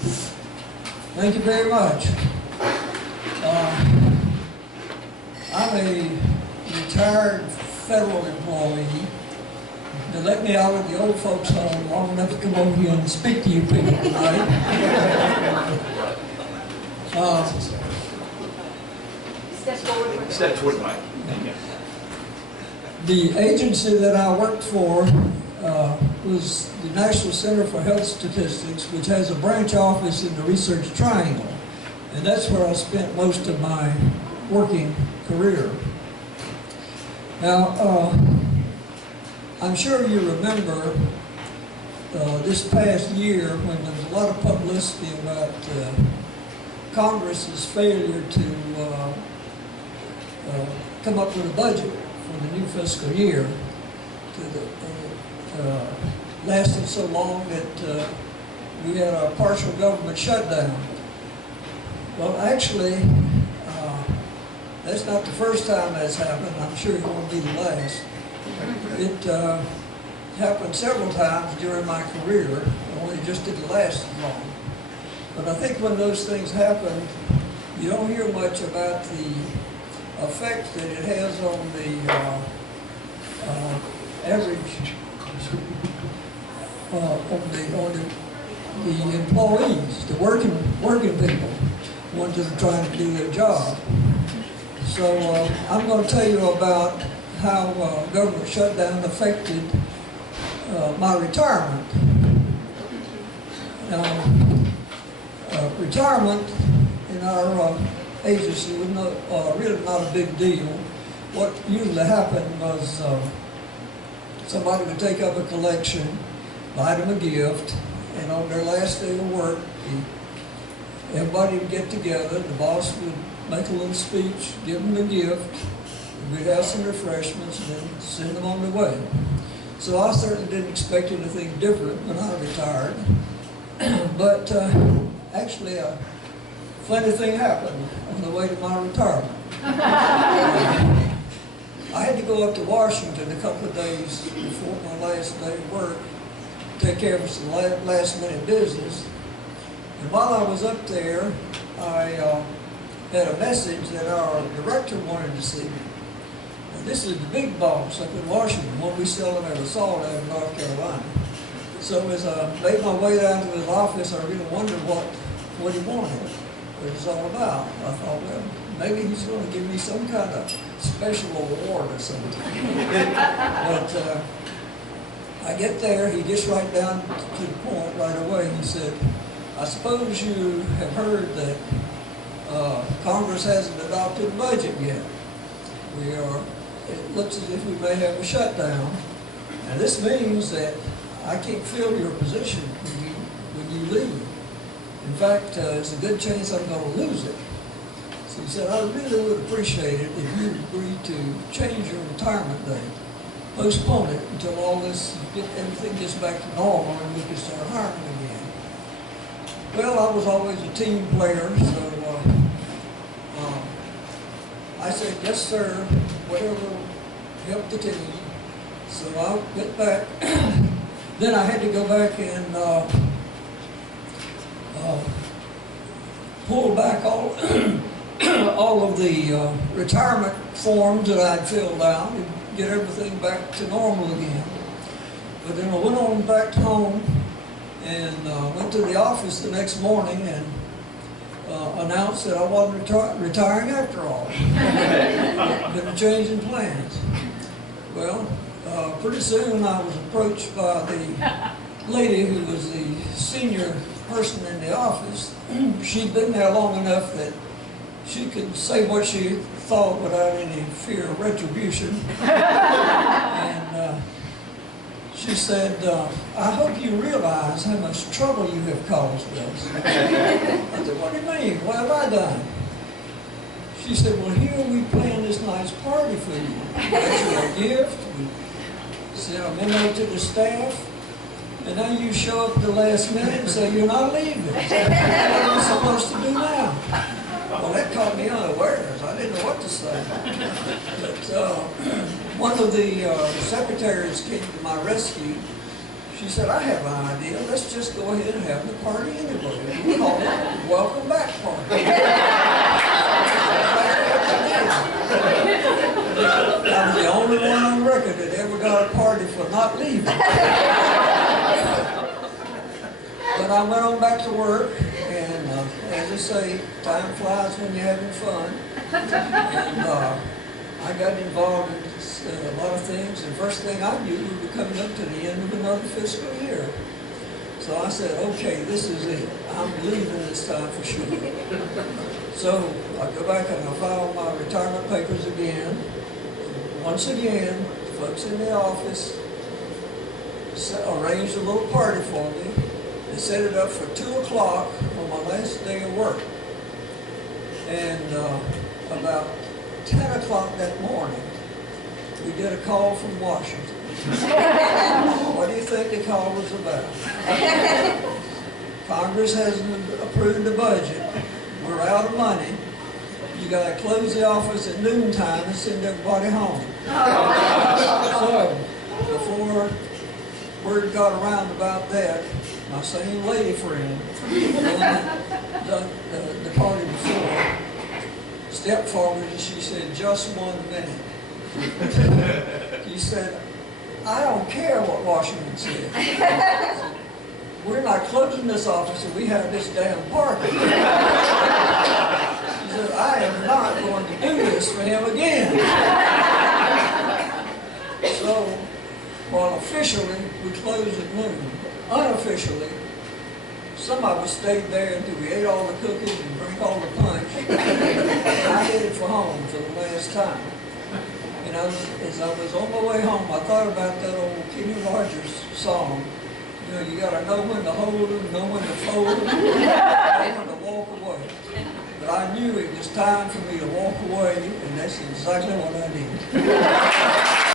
Thank you very much. I'm a retired federal employee. They let me out of the old folks' home long enough to come over here and speak to you people tonight. Step toward the mic. The agency that I worked for was the National Center for Health Statistics, which has a branch office in the Research Triangle. And that's where I spent most of my working career. Now, I'm sure you remember this past year when there was a lot of publicity about Congress's failure to come up with a budget for the new fiscal year. Lasted so long that we had a partial government shutdown. Well, actually, that's not the first time that's happened. I'm sure it won't be the last. It happened several times during my career, only it just didn't last as long. But I think when those things happen, you don't hear much about the effect that it has on the average on the employees, the working people, ones that are trying to do their job. So I'm going to tell you about how government shutdown affected my retirement. Now, retirement in our agency was really not a big deal. What usually happened was somebody would take up a collection, buy them a gift, and on their last day of work, everybody would get together, the boss would make a little speech, give them a gift, we'd have some refreshments, and then send them on their way. So I certainly didn't expect anything different when I retired. But actually, a funny thing happened on the way to my retirement. I had to go up to Washington a couple of days before my last day of work, take care of some last minute business. And while I was up there, I had a message that our director wanted to see me. And this is the big boss up in Washington, one we seldom ever saw down in North Carolina. So as I made my way down to his office, I really wondered what he wanted, what it was all about. I thought, well, maybe he's going to give me some kind of special award or something. But I get there, he gets right down to the point right away. He said, I suppose you have heard that Congress hasn't adopted a budget yet. It looks as if we may have a shutdown. And this means that I can't fill your position when you leave. In fact, there's a good chance I'm going to lose it. So he said, I really would appreciate it if you agreed to change your retirement date, postpone it until all this, everything gets back to normal and we can start hiring again. Well, I was always a team player, so I said, yes, sir, whatever will help the team. So I went back. Then I had to go back and pull back all of the retirement forms that I'd filled out and get everything back to normal again. But then I went on back home and went to the office the next morning and announced that I wasn't retiring after all. Been a change in plans. Well, pretty soon I was approached by the lady who was the senior person in the office. She'd been there long enough that she could say what she thought without any fear of retribution. And she said, I hope you realize how much trouble you have caused us. I said, what do you mean? What have I done? She said, well, here we planned this nice party for you. We got you a gift. We sent a memo to the staff. And now you show up at the last minute and say you're not leaving. What are we supposed to do now? Well, that caught me unawares. I didn't know what to say. But one of the secretaries came to my rescue. She said, I have an idea. Let's just go ahead and have the party anyway. leaving. But I went on back to work, and as I say, time flies when you're having fun. And I got involved in a lot of things, and first thing I knew, we were coming up to the end of another fiscal year. So I said, okay, this is it. I'm leaving this time for sure. So I go back and I file my retirement papers again. Once again, the folks in the office arranged a little party for me. They set it up for 2 o'clock on my last day of work. And about 10 o'clock that morning, we get a call from Washington. What do you think the call was about? Congress hasn't approved the budget. We're out of money. You got to close the office at noontime and send everybody home. So, before word got around about that, my same lady friend, the party before, stepped forward and she said, just 1 minute. She said, I don't care what Washington said. We're not closing this office and we have this damn party. She said, I am not going to do this for him again. So, while officially we closed at noon, unofficially, some of us stayed there until we ate all the cookies and drank all the punch. And I headed for home for the last time. And as I was on my way home, I thought about that old Kenny Rogers song. You know, you got to know when to hold them, know when to fold them, know when to walk away. But I knew it was time for me to walk away, and that's exactly what I did.